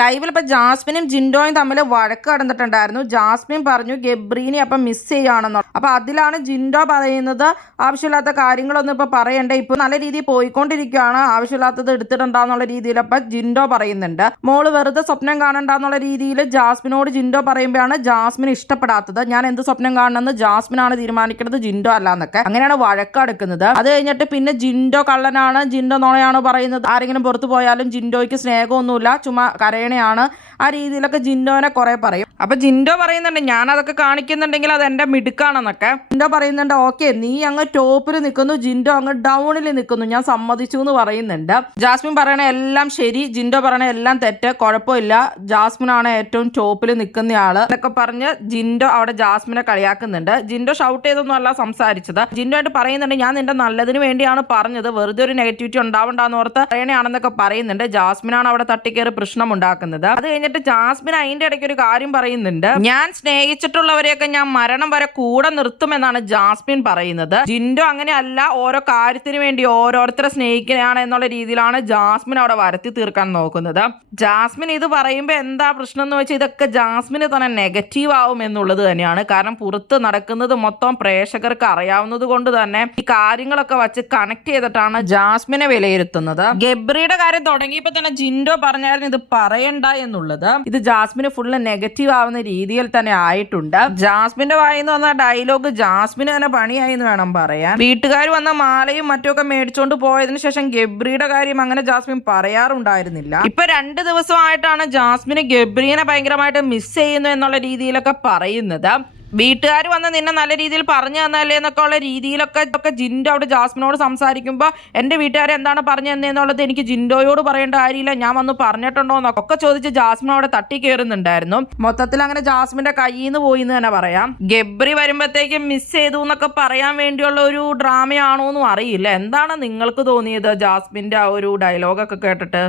ലൈവിൽ ഇപ്പൊ ജാസ്മിനും ജിൻഡോയും തമ്മിൽ വഴക്ക് കടന്നിട്ടുണ്ടായിരുന്നു. ജാസ്മിൻ പറഞ്ഞു ഗബ്രീനെ അപ്പം മിസ് ചെയ്യാണെന്നോ. അപ്പൊ അതിലാണ് ജിൻഡോ പറയുന്നത് ആവശ്യമില്ലാത്ത കാര്യങ്ങളൊന്നും ഇപ്പൊ പറയണ്ട, ഇപ്പൊ നല്ല രീതിയിൽ പോയിക്കൊണ്ടിരിക്കുകയാണ്, ആവശ്യമില്ലാത്തത് എടുത്തിട്ടുണ്ടാന്നുള്ള രീതിയിൽ അപ്പൊ ജിൻഡോ പറയുന്നുണ്ട്. മോള് വെറുതെ സ്വപ്നം കാണണ്ടെന്നുള്ള രീതിയിൽ ജാസ്മിനോട് ജിൻഡോ പറയുമ്പോഴാണ് ജാസ്മിന് ഇഷ്ടപ്പെടാത്തത്. ഞാൻ എന്ത് സ്വപ്നം കാണണമെന്ന് ജാസ്മിനാണ് തീരുമാനിക്കുന്നത്, ജിൻഡോ അല്ല എന്നൊക്കെ അങ്ങനെയാണ് വഴക്കെടുക്കുന്നത്. അത് കഴിഞ്ഞിട്ട് പിന്നെ ജിൻഡോ കള്ളനാണ്, ജിൻഡോ നുണയാണ് പറയുന്നത്, ആരെങ്കിലും പുറത്തു പോയാലും ജിൻഡോയ്ക്ക് സ്നേഹമൊന്നുമില്ല, ചുമ്മാ കരയണയാണ്, ആ രീതിയിലൊക്കെ ജിൻഡോനെ കുറെ പറയും. അപ്പൊ ജിൻഡോ പറയുന്നുണ്ട് ഞാൻ അതൊക്കെ കാണിക്കുന്നുണ്ടെങ്കിൽ അത് എന്റെ മിടുക്കാണെന്നൊക്കെ. ജിൻഡോ പറയുന്നുണ്ട് ഓക്കെ നീ അങ്ങ് ടോപ്പിൽ നിൽക്കുന്നു, ജിൻഡോ അങ്ങ് ഡൗണിൽ നിൽക്കുന്നു, ഞാൻ സമ്മതിച്ചു എന്ന് പറയുന്നുണ്ട്. ജാസ്മിൻ പറയണ എല്ലാം ശരി, ജിൻഡോ പറയണ എല്ലാം തെറ്റ്, കുഴപ്പമില്ല, ജാസ്മിനാണ് ഏറ്റവും ടോപ്പിൽ നിൽക്കുന്ന ആള് എന്നൊക്കെ പറഞ്ഞ് ജിൻഡോ അവിടെ ജാസ്മിനെ കളിയാക്കുന്നുണ്ട്. ജിൻഡോ ഷൗട്ട് ചെയ്തൊന്നും അല്ല സംസാരിച്ചത്. ജിൻഡോ ആയിട്ട് പറയുന്നുണ്ട് ഞാൻ നിന്റെ നല്ലതിന് വേണ്ടിയാണ് പറഞ്ഞത്, വെറുതെ ഒരു നെഗറ്റിവിറ്റി ഉണ്ടാവണ്ടെന്ന് ഓർത്ത് പറയണയാണെന്നൊക്കെ പറയുന്നുണ്ട്. ജാസ്മിനാണ് അവിടെ തട്ടിക്കേറി പ്രശ്നം ഉണ്ടാക്കുന്നത്. അത് കഴിഞ്ഞിട്ട് ജാസ്മിൻ അതിന്റെ ഇടയ്ക്ക് ഒരു കാര്യം പറയുന്നുണ്ട്, ഞാൻ സ്നേഹിച്ചിട്ടുള്ളവരെയൊക്കെ ഞാൻ മരണം വരെ കൂടെ നിർത്തുമെന്നാണ് ജാസ്മിൻ പറയുന്നത്. ജിൻഡോ അങ്ങനെയല്ല, ഓരോ കാര്യത്തിന് വേണ്ടി ഓരോരുത്തരെ സ്നേഹിക്കുകയാണ് എന്നുള്ള രീതിയിലാണ് ജാസ്മിൻ അവിടെ വരുത്തി തീർക്കാൻ നോക്കുന്നത്. ജാസ്മിൻ ഇത് പറയുമ്പോൾ എന്താ പ്രശ്നം എന്ന് വെച്ചാൽ ഇതൊക്കെ ജാസ്മിന് തന്നെ നെഗറ്റീവ് ആവും എന്നുള്ളത് തന്നെയാണ്. കാരണം പുറത്ത് നടക്കുന്നത് മൊത്തം പ്രേക്ഷകർക്ക് അറിയാവുന്നത് കൊണ്ട് തന്നെ ഈ കാര്യങ്ങളൊക്കെ വച്ച് കണക്ട് ചെയ്തിട്ടാണ് ജാസ്മിനെ വിലയിരുത്തുന്നത്. ഗബ്രിയുടെ കാര്യം തുടങ്ങിയപ്പോൾ തന്നെ ജിൻഡോ പറഞ്ഞായിരുന്നു ഇത് പറയണ്ട എന്നുള്ളത്. ഇത് ജാസ്മിന് ഫുള്ള് നെഗറ്റീവ് ആവുന്ന രീതിയിൽ തന്നെ ആയിട്ടുണ്ട്. ജാസ്മിന്റെ വായിന്ന് വന്ന ഡയലോഗ് ജാസ്മിന് തന്നെ പണിയായി എന്ന് വേണം പറയാൻ. വീട്ടുകാർ വന്ന മാലയും മറ്റുമൊക്കെ മേടിച്ചോണ്ട് പോയതിനു ശേഷം ഗബ്രിയുടെ കാര്യം അങ്ങനെ ജാസ്മിൻ പറയാറുണ്ടായിരുന്നില്ല. ഇപ്പൊ 2 ദിവസമായിട്ടാണ് ജാസ്മിന് ഗബ്രീനെ ഭയങ്കരമായിട്ട് മിസ് ചെയ്യുന്നു എന്നുള്ള രീതിയിലൊക്കെ പറയുന്നത്. വീട്ടുകാർ വന്ന് നിന്നെ നല്ല രീതിയിൽ പറഞ്ഞു തന്നല്ലേ എന്നൊക്കെ ഉള്ള രീതിയിലൊക്കെ ജിൻഡോ അവിടെ ജാസ്മിനോട് സംസാരിക്കുമ്പോൾ എൻ്റെ വീട്ടുകാർ എന്താണ് പറഞ്ഞു തന്നെന്നുള്ളത് എനിക്ക് ജിൻഡോയോട് പറയേണ്ട കാര്യമില്ല, ഞാൻ വന്ന് പറഞ്ഞിട്ടുണ്ടോ എന്നൊക്കെ ചോദിച്ച് ജാസ്മിൻ അവിടെ തട്ടി കയറുന്നുണ്ടായിരുന്നു. മൊത്തത്തിൽ അങ്ങനെ ജാസ്മിന്റെ കയ്യിൽ നിന്ന് പോയി എന്ന് തന്നെ പറയാം. ഗബ്രി വരുമ്പോഴത്തേക്കും മിസ് ചെയ്തു എന്നൊക്കെ പറയാൻ വേണ്ടിയുള്ള ഒരു ഡ്രാമയാണോ എന്നും അറിയില്ല. എന്താണ് നിങ്ങൾക്ക് തോന്നിയത് ജാസ്മിന്റെ ആ ഒരു ഡയലോഗൊക്കെ കേട്ടിട്ട്?